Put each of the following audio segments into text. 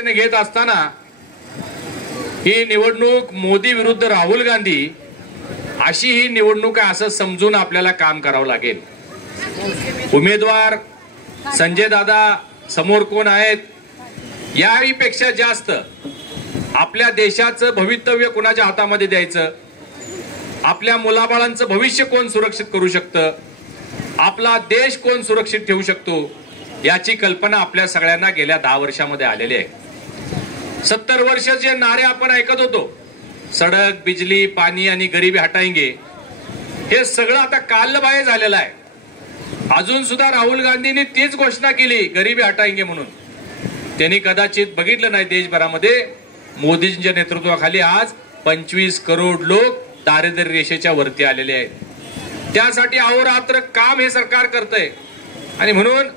पद्धतीने घेत असताना ही निवडणूक मोदी विरुद्ध राहुल गांधी अशी ही निवडणूक आहे असं समजून आपल्याला काम करावं लागेल। उमेदवार संजय दादा समोर कोण आहेत याहीपेक्षा जास्त आपल्या देशाचं भवितव्य कोणाच्या हातामध्ये द्यायचं, आपल्या मुलाबाळांचं भविष्य कोण सुरक्षित करू शकतं, आपला देश कोण सुरक्षित ठेवू शकतो याची कल्पना आपल्या सगळ्यांना गेल्या 10 वर्षामध्ये आलेली आहे। 70 वर्ष जे नारे आपण ऐकत होतो, सडक बिजली पाणी आणि गरिबी हटाएंगे, हे सगळं आता कालबाह्य झालेलं आहे। अजून सुद्धा राहुल गांधींनी तीच घोषणा केली गरिबी हटाएंगे म्हणून। त्यांनी कदाचित बघितलं नाही देशभरामध्ये मोदींच्या नेतृत्वाखाली आज 25 करोड लोक दारिद्र्य रेषेच्या वरती आलेले आहेत। त्यासाठी अहोरात्र काम हे सरकार करतंय आणि म्हणून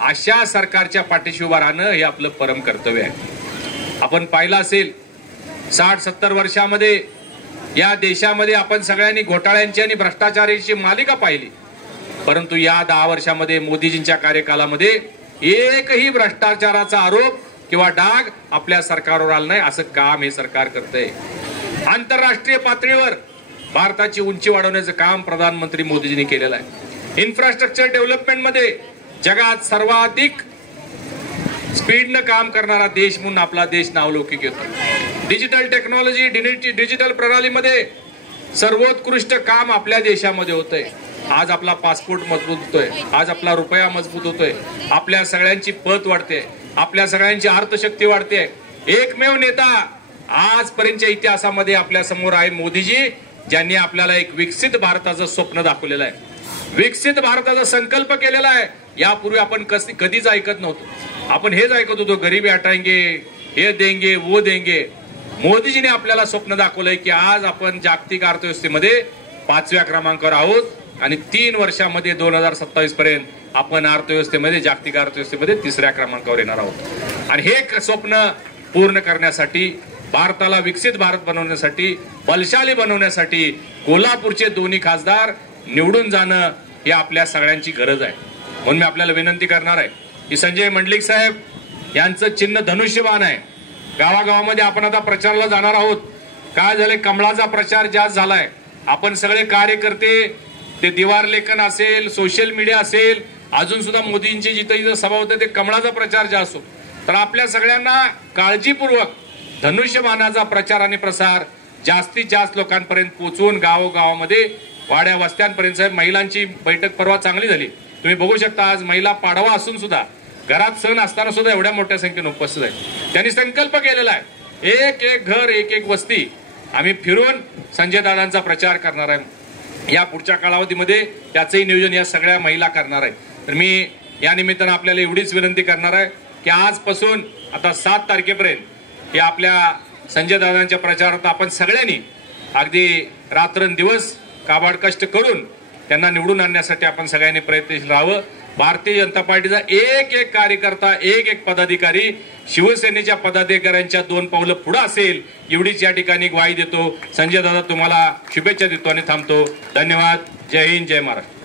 अशा सरकारच्या पाठीशी उभा राहणं हे आपलं परम कर्तव्य आहे। आपण पाहिलं असेल 60-70 वर्षामध्ये या देशामध्ये आपण सगळ्यांनी घोटाळ्यांची आणि भ्रष्टाचाराची मालिका पाहिली, परंतु या 10 वर्षामध्ये मोदीजींच्या कार्यकालामध्ये एकही भ्रष्टाचाराचा आरोप किंवा डाग आपल्या सरकारवर आला नाही, असं काम हे सरकार करतंय। आंतरराष्ट्रीय पातळीवर भारताची उंची वाढवण्याचं काम प्रधानमंत्री मोदीजींनी केलेलं आहे। इन्फ्रास्ट्रक्चर डेव्हलपमेंट मध्ये जगात सर्वाधिक स्पीडनं काम करणारा देश म्हणून आपला देश नावलौकिक येतो। डिजिटल टेक्नॉलॉजी डिजिटल प्रणालीमध्ये सर्वोत्कृष्ट काम आपल्या देशामध्ये होतंय। आज आपला पासपोर्ट मजबूत होतोय, आज आपला रुपया मजबूत होतोय, आपल्या सगळ्यांची पत वाढते, आपल्या सगळ्यांची अर्थशक्ती वाढते। एकमेव नेता आजपर्यंतच्या इतिहासामध्ये आपल्या समोर आहे मोदीजी, ज्यांनी आपल्याला एक विकसित भारताचं स्वप्न दाखवलेलं आहे, विकसित भारताचा संकल्प केलेला आहे। यापूर्वी आपण कधीच ऐकत नव्हतो, आपण हेच ऐकत होतो गरिबी हटाएंगे, हे देंगे वो देंगे। मोदीजीने आपल्याला स्वप्न दाखवलंय की आज आपण जागतिक अर्थव्यवस्थेमध्ये 5व्या क्रमांकावर आहोत आणि 3 वर्षामध्ये 2027 पर्यंत आपण अर्थव्यवस्थेमध्ये जागतिक अर्थव्यवस्थेमध्ये 3ऱ्या क्रमांकावर येणार आहोत। आणि हे स्वप्न पूर्ण करण्यासाठी, भारताला विकसित भारत बनवण्यासाठी, बलशाली बनवण्यासाठी कोल्हापूरचे दोन्ही खासदार निवडून जाणं ही आपल्या सगळ्यांची गरज आहे। म्हणून मी आपल्याला विनंती करणार आहे की संजय मंडलिक साहेब यांचं चिन्ह धनुष्यबाण आहे। गावागावामध्ये आपण आता प्रचाराला जाणार आहोत। काय झाले, कमळाचा प्रचार जास्त झालाय। आपण सगळे कार्यकर्ते, ते दिवार लेखन असेल, सोशल मीडिया असेल, अजून सुद्धा मोदींची जिथं सभा होते ते कमळाचा प्रचार जास्त असतो। तर आपल्या सगळ्यांना काळजीपूर्वक धनुष्यबाणाचा प्रचार आणि प्रसार जास्तीत जास्त लोकांपर्यंत पोहोचवून गावोगावामध्ये वाड्या वस्त्यांपर्यंत, साहेब महिलांची बैठक परवा चांगली झाली, तुम्ही बघू शकता। आज महिला पाडवा असून सुद्धा, घरात सण असताना सुद्धा एवढ्या मोठ्या संख्येने उपस्थित आहेत। त्यांनी संकल्प केलेला आहे, एक एक घर एक एक वस्ती आम्ही फिरून संजय दादांचा प्रचार करणार आहे। या पुढच्या कालावधीमध्ये त्याचंही नियोजन या सगळ्या महिला करणार आहेत। तर मी या निमित्तानं आपल्याला एवढीच विनंती करणार आहे की आजपासून आता 7 तारखेपर्यंत या आपल्या संजय दादांच्या प्रचारात आपण सगळ्यांनी अगदी रात्रंदिवस काबाड कष्ट करून त्यांना निवडून आणण्यासाठी आपण सगळ्यांनी प्रयत्नशील राहावं। भारतीय जनता पार्टीचा एक एक कार्यकर्ता, एक एक पदाधिकारी शिवसेनेच्या पदाधिकाऱ्यांच्या 2 पावलं पुढे असेल एवढीच या ठिकाणी ग्वाही देतो। संजय दादा तुम्हाला शुभेच्छा देतो आणि थांबतो। धन्यवाद। जय हिंद, जय महाराष्ट्र।